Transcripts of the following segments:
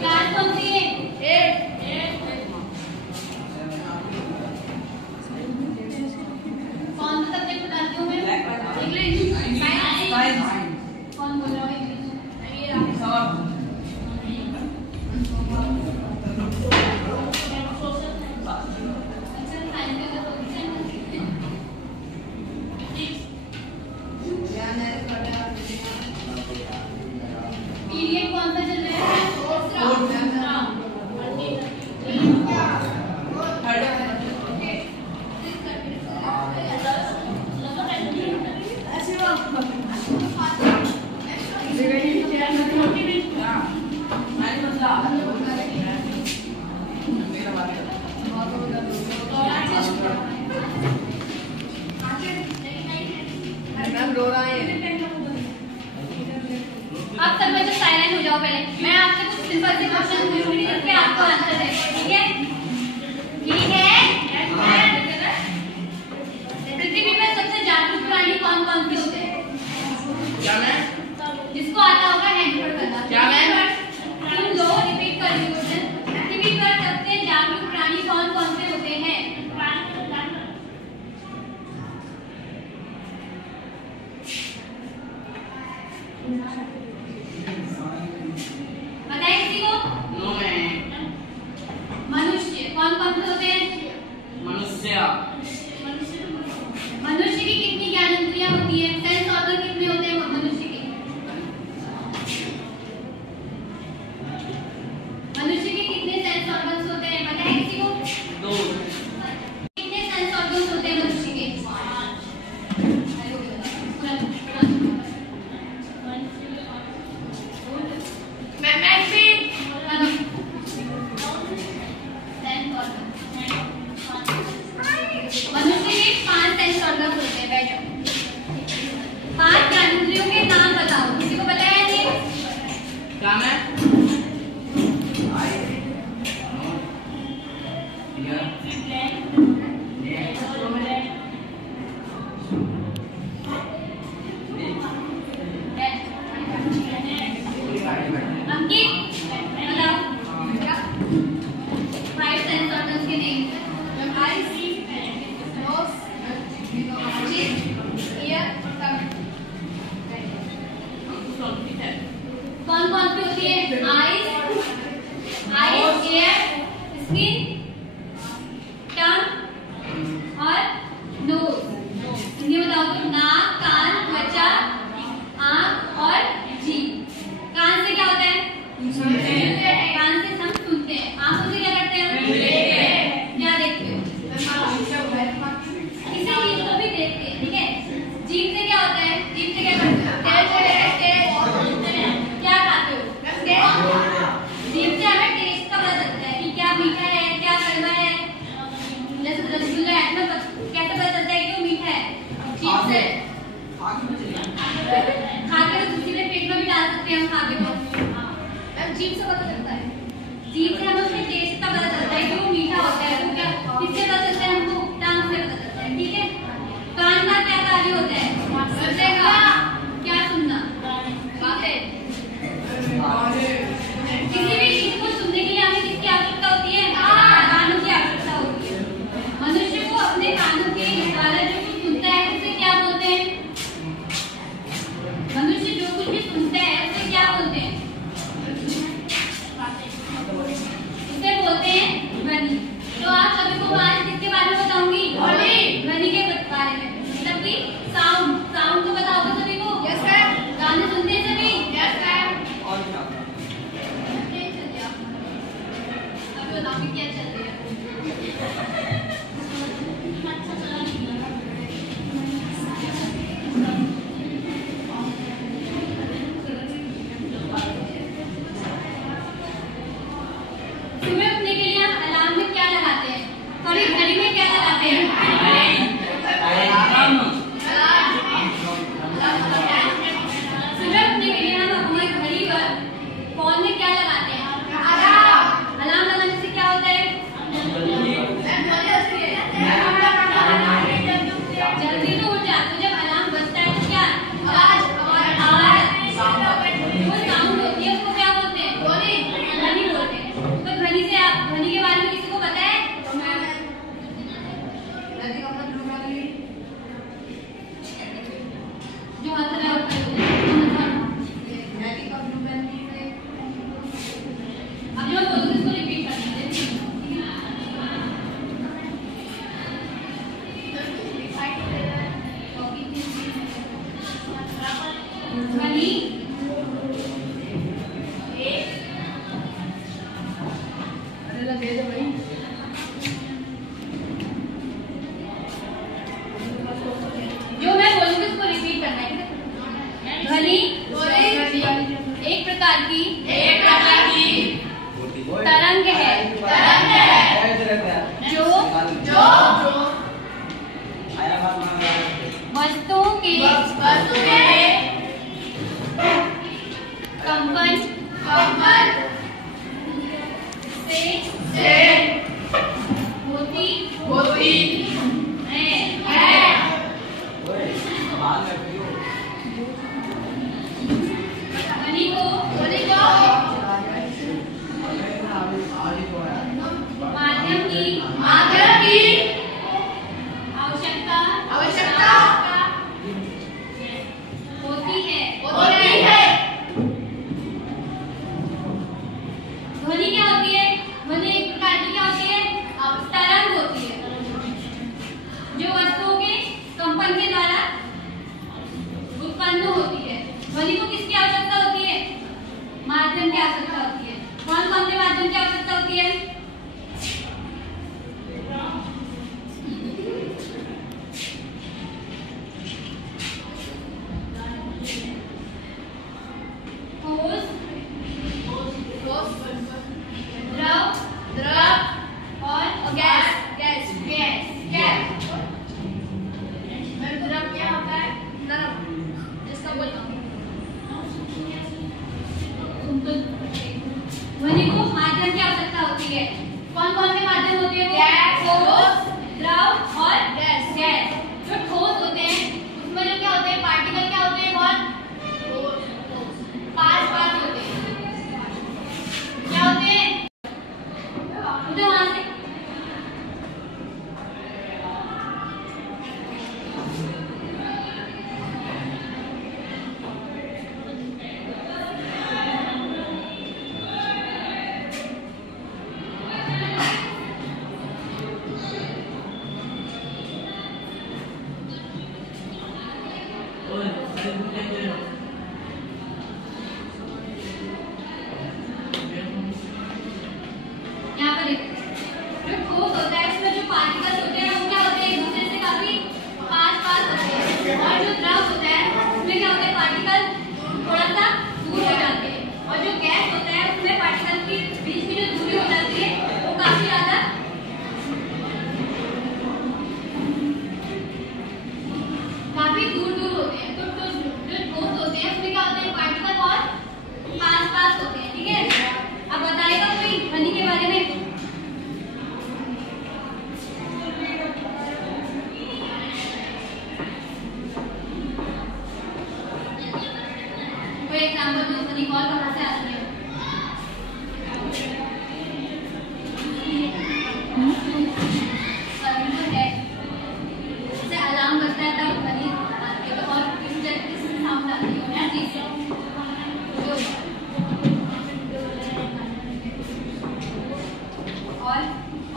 Class कौन सी है? कौन सा सब्जेक्ट बताती हूँ मैं? English, science. कौन बोल रहा है इंग्लिश? पीरियड कौन सा चल रहा है? आप सब में तो साइलेंट हो जाओ पहले। मैं आपसे कुछ सिंपल से क्वेश्चन पूछूंगी जिसके आपको आंसर है, ठीक है? ठीक है? पृथ्वी में सबसे जागरूक प्राणी कौन कौन से होते हैं? क्या मैं? जिसको आता होगा हैंड ऊपर करना। क्या मैं? सुन लो, रिपीट कर लो क्वेश्चन। पृथ्वी पर सबसे जागरूक प्राणी कौन कौन से होते हैं? बताइए किसी को? मनुष्य। कौन कौन से होते हैं? मनुष्य। मनुष्य की कितनी ज्ञानेंद्रियां होती है? सेंस ऑर्गन कितने होते हैं मनुष्य के? मनुष्य के कितने सेंस ऑर्गन्स होते हैं? बताइए किसी को? 2। कितने सेंस ऑर्गन्स होते हैं मनुष्य के? मनुष्य के 5 सेंस ऑर्गन्स होते हैं। बैठो। 5 ज्ञानेंद्रियों के नाम बताओ। किसी को पता है नहीं? क्या मैं? अंकित बताओ 5 सेंस ऑर्गन्स के नेम। आईज, नोज, चिन, ईयर, टंग। कौन कौन सी होती है? आईज, ईयर, स्किन, टंग और नोज। ये बताओ तो नाक, कान, त्वचा, आंख और जीभ। कान से क्या होता है? सुनते हैं। कान से हम सुनते हैं। आंखों से क्या करते हैं? देखते हैं। क्या देखते हो? किसी चीज को भी देखते हैं, ठीक है? जीभ से क्या होता है? जीभ से क्या करते हो? क्या खाते हो? जीभ से हमें टेस्ट का पता चलता है कि क्या मीठा है, क्या कड़वा है। जैसे रसगुल्ला है, हमें कैसे पता चलता है कि वो मीठा है? जीभ से। खाके तो दूसरे पेट में भी डाल सकते हैं हम। खाके तो जीभ से पता चलता है। जीभ से हमें उसके टेस्ट का पता चलता है कि वो मीठा होता है। तो क्या किससे पता चलता है? हमको टंग से पता चलता है, ठीक है? कान का क्या कार्य होता है? सुनने का। क्या सुनना? बातें। किसी भी चीज को सुनने के लिए हमें किसकी आवश्यकता होती है? कानों की आवश्यकता होती है। मनुष्य को अपने कानों के द्वारा जो कुछ सुनता है उसे क्या बोलते हैं? मनुष्य जो कुछ भी सुनता है उसे क्या बोलते हैं? उसे बोलते हैं ध्वनि। तो आप सभी को आज किसके बारे में बताऊंगी? ध्वनि के बारे में। मतलब कि साउंड। साउंड तो पता होगा सभी जो हंस रहा है वो कर दो। अब जो बोलूंगी इसको रिपीट करना है, ठीक है? घनी लगे तो भाई जो मैं बोलूंगी उसको रिपीट करना है, घनी एक प्रकार की तरंग है जो वस्तुओं के कंपन से होती है। ध्वनि को माध्यम की आवश्यकता होती है। ध्वनि क्या होती है? ध्वनि एक प्रकार की क्या होती है? तरंग होती है जो वस्तुओं के कंपन के द्वारा उत्पन्न होती है। ध्वनि को किसकी आवश्यकता होती है? माध्यम की आवश्यकता होती है। कौन कौन से माध्यम की आवश्यकता होती है? ठोस, द्रव और गैस। द्रव क्या होता है? जिसका बोलता हूँ ध्वनि को माध्यम की आवश्यकता होती है। कौन कौन से माध्यम होते हैं? ठोस, द्रव और गैस। जो ठोस होते हैं उसमें जो क्या होते हैं? पार्टिकल क्या होते हैं? बहुत पास होते हैं। क्या होते हैं? उधर वहां से यहाँ पर देखो, जो ठोस होता है उसमें जो पार्टिकल्स होते हैं वो क्या होते हैं? एक दूसरे से काफी पास होते हैं। और जो द्रव होता है उसमें क्या होता है? पार्टिकल थोड़ा सा दूर हो जाते हैं। और जो गैस होता है उसमें पार्टिकल की बीच में जो दूरी हो जाती है वो काफी ज्यादा दूर होते हैं। तो जो ठोस होते हैं उसमें क्या होते हैं? पार्टिकल बहुत पास होते हैं, ठीक है? अब बताएगा कोई ध्वनि के बारे में? कोई एग्जांपल दो, ध्वनि कॉल कहाँ से आती है? करंट है, इससे अलार्म बजता है तब ध्वनि आती है। और किस साउंड आती है? ना चीज से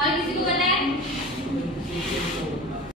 और किसी